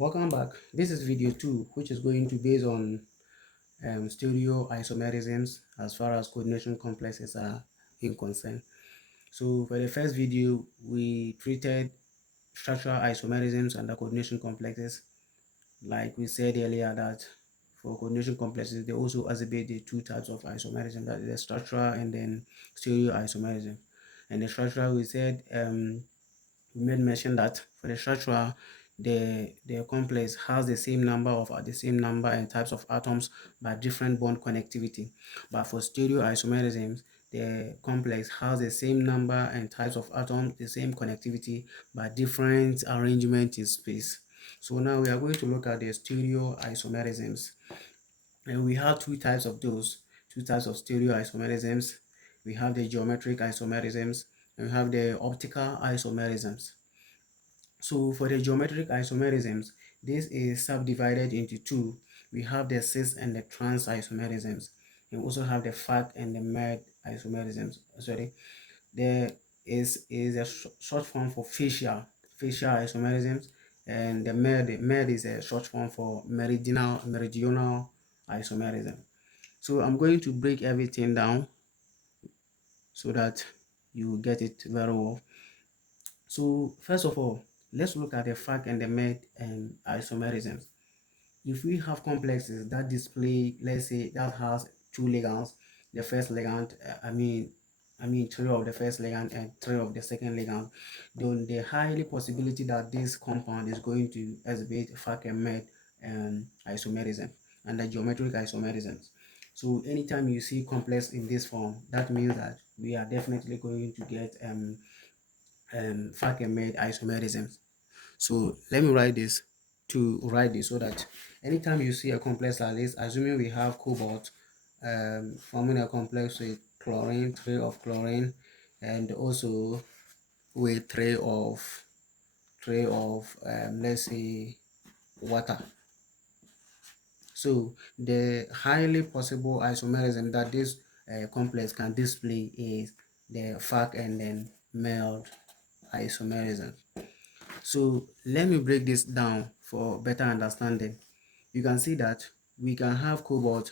Welcome back. This is video 2, which is going to base on stereo isomerisms as far as coordination complexes are in concern. So for the first video, we treated structural isomerisms and the coordination complexes. Like we said earlier, that for coordination complexes, they also exhibit the two types of isomerism, that is the structural and then stereo isomerism. And the structural, we said we made mention that for the structural, the complex has the same number and types of atoms but different bond connectivity. But for stereoisomerisms, the complex has the same number and types of atoms, the same connectivity, but different arrangement in space. So now we are going to look at the stereoisomerisms, and we have two types of stereoisomerisms. We have the geometric isomerisms and we have the optical isomerisms. So for the geometric isomerisms, this is subdivided into two. We have the cis and the trans isomerisms. And we also have the fat and the med isomerisms. Sorry, there is a short form for facial isomerisms, and the med is a short form for meridional isomerism. So I'm going to break everything down so that you get it very well. So first of all, let's look at the fact and the med and isomerisms. If we have complexes that display, let's say that has two ligands, the first ligand, three of the first ligand and three of the second ligand, then the highly possibility that this compound is going to exhibit fact and med isomerism and the geometric isomerisms. So anytime you see complex in this form, that means that we are definitely going to get fact and med isomerisms. So let me write this so that anytime you see a complex like this, assuming we have cobalt forming a complex with chlorine, 3 of chlorine, and also with 3 of let's say water. So the highly possible isomerism that this complex can display is the fact and then meld isomerism. So let me break this down for better understanding. You can see that we can have cobalt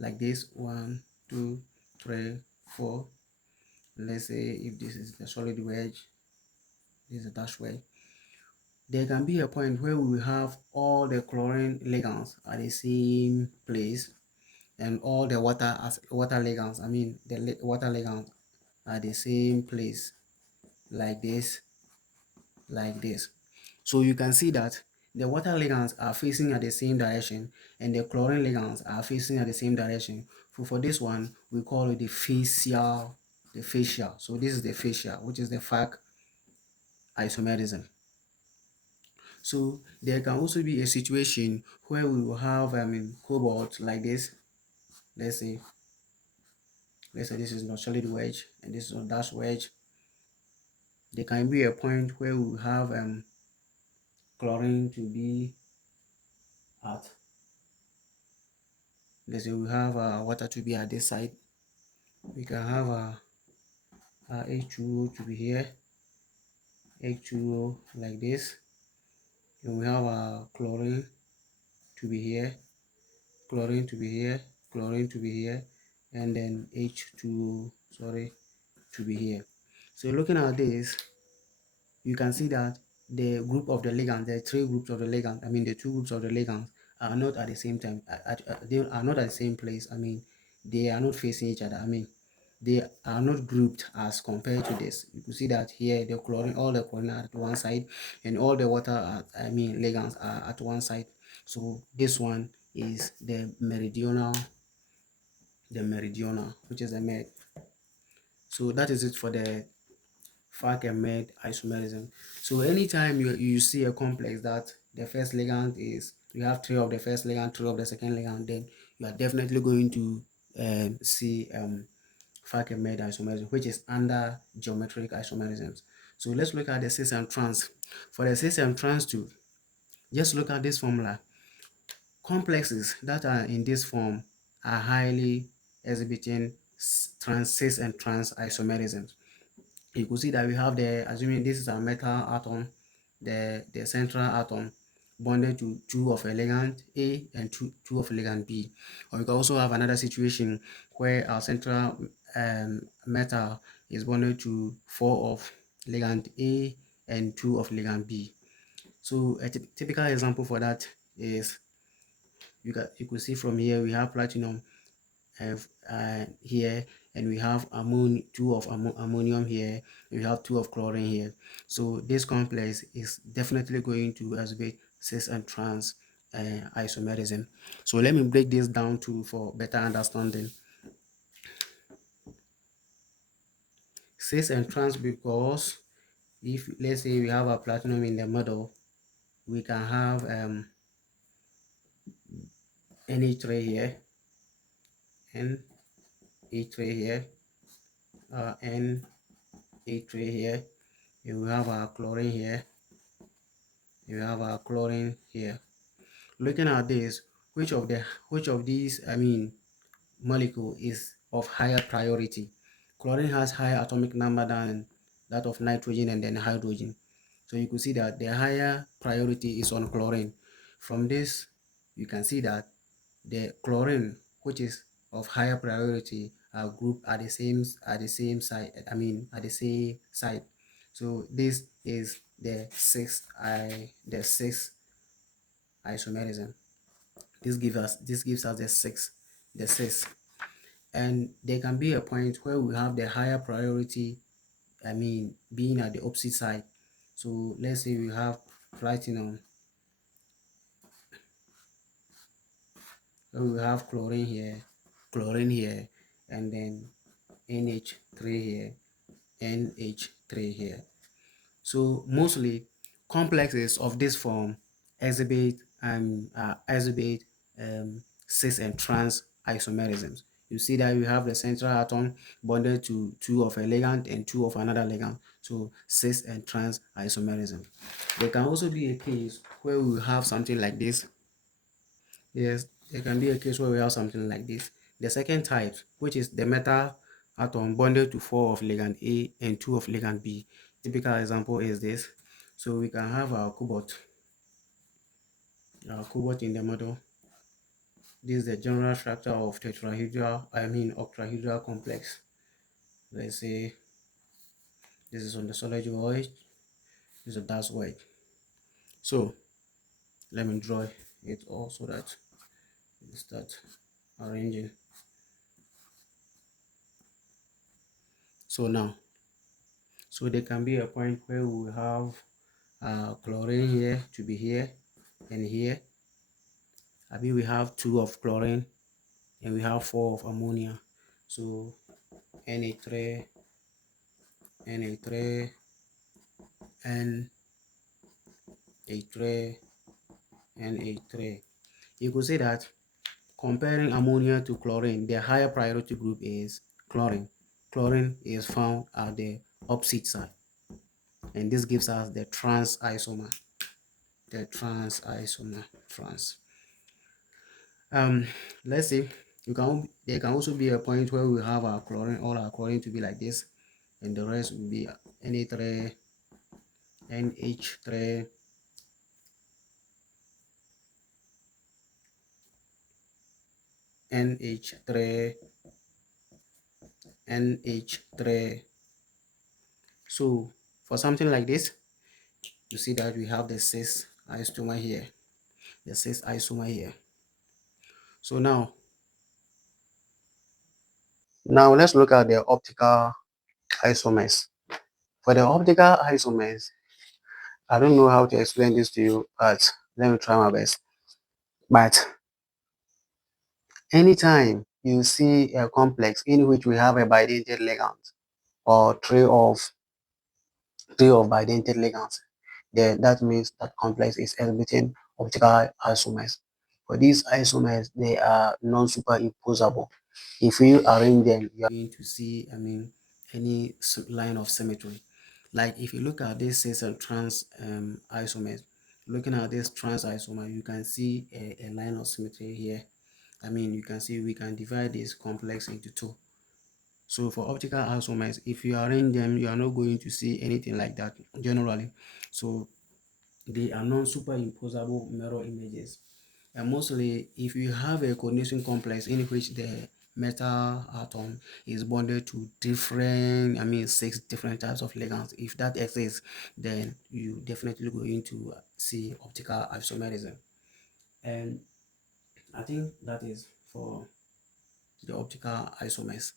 like this, 1, 2, 3, 4. Let's say if this is the solid wedge, this is a dash wedge. There can be a point where we will have all the chlorine ligands at the same place and all the water ligands, the water ligands at the same place, like this. So you can see that the water ligands are facing at the same direction and the chlorine ligands are facing at the same direction. So for this one, we call it the facial. So this is the facial, which is the fact isomerism. So there can also be a situation where we will have cobalt like this. Let's say this is not solid wedge and this is not dash wedge. There can be a point where we will have chlorine to be at, let's say we have water to be at this side. We can have H2O to be here, H2O like this. And we have chlorine to be here, chlorine to be here, chlorine to be here, and then H2O, to be here. So looking at this, you can see that the group of the ligand, the three groups of the ligand, the two groups of the ligands are not at the same time, they are not at the same place. They are not facing each other. They are not grouped as compared to this. You can see that here the chlorine, all the chlorine are at one side and all the water ligands are at one side. So this one is the meridional, which is the med. So that is it for the fact and med isomerism. So anytime you see a complex that the first ligand is, you have 3 of the first ligand, 3 of the second ligand, then you are definitely going to see fact and med isomerism, which is under geometric isomerisms. So let's look at the cis and trans. For the cis and trans too, just look at this formula. Complexes that are in this form are highly exhibiting cis and trans isomerisms. You could see that we have the, assuming this is a metal atom, the central atom bonded to two of a ligand A and two of ligand B. Or we can also have another situation where our central metal is bonded to four of ligand A and two of ligand B. So a typical example for that is you could see from here we have platinum here, and we have two of ammonium here, we have two of chlorine here. So this complex is definitely going to exhibit cis and trans isomerism. So let me break this down to for better understanding. Cis and trans because if let's say we have a platinum in the middle, we can have NH3 here, NH3 here, NH3 here. You have a chlorine here, you have a chlorine here. Looking at this, which of these molecule is of higher priority? Chlorine has higher atomic number than that of nitrogen and then hydrogen. So you could see that the higher priority is on chlorine. From this, you can see that the chlorine, which is of higher priority, are grouped at the same site. At the same site. So this is the sixth isomerism. This gives us the sixth, and there can be a point where we have the higher priority, being at the opposite side. So let's say we have platinum, we have chlorine here, and then NH3 here, NH3 here. So mostly complexes of this form exhibit cis and trans isomerisms. You see that you have the central atom bonded to two of a ligand and two of another ligand. So cis and trans isomerism. There can also be a case where we have something like this. Yes, there can be a case where we have something like this. The second type, which is the metal atom bonded to four of ligand A and two of ligand B. Typical example is this. So we can have our cobalt in the middle. This is the general structure of octahedral complex. Let's say this is on the solid void, this is a gas void. So let me draw it all so that we start arranging. So there can be a point where we have chlorine here to be here and here. We have two of chlorine and we have four of ammonia. So Na3, Na3, Na3, Na3. You could say that comparing ammonia to chlorine, the higher priority group is chlorine. Chlorine is found at the opposite side, and this gives us the trans isomer. The trans isomer, trans. Let's see. There can also be a point where we have our chlorine, all our chlorine to be like this, and the rest will be Na3, NH3, NH3, NH3. So for something like this, you see that we have the cis isomer here, the cis isomer here. So now let's look at the optical isomers. For the optical isomers, I don't know how to explain this to you, but let me try my best. But anytime you see a complex in which we have a bidentate ligand or three of bidentate ligands, then that means that complex is exhibiting optical isomers. For these isomers, they are non-superimposable. If you arrange them, you are going to see, any line of symmetry. Like if you look at this cis and trans isomers, looking at this trans isomer, you can see a line of symmetry here. You can see we can divide this complex into two. So for optical isomers, if you arrange them, you are not going to see anything like that generally. So they are non-superimposable mirror images. And mostly, if you have a coordination complex in which the metal atom is bonded to different, 6 different types of ligands, if that exists, then you definitely going to see optical isomerism. And I think that is for the optical isomers.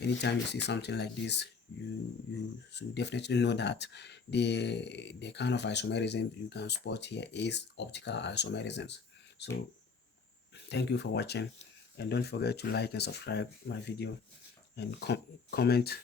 Anytime you see something like this, you should definitely know that the kind of isomerism you can spot here is optical isomerisms. So thank you for watching, and don't forget to like and subscribe my video and comment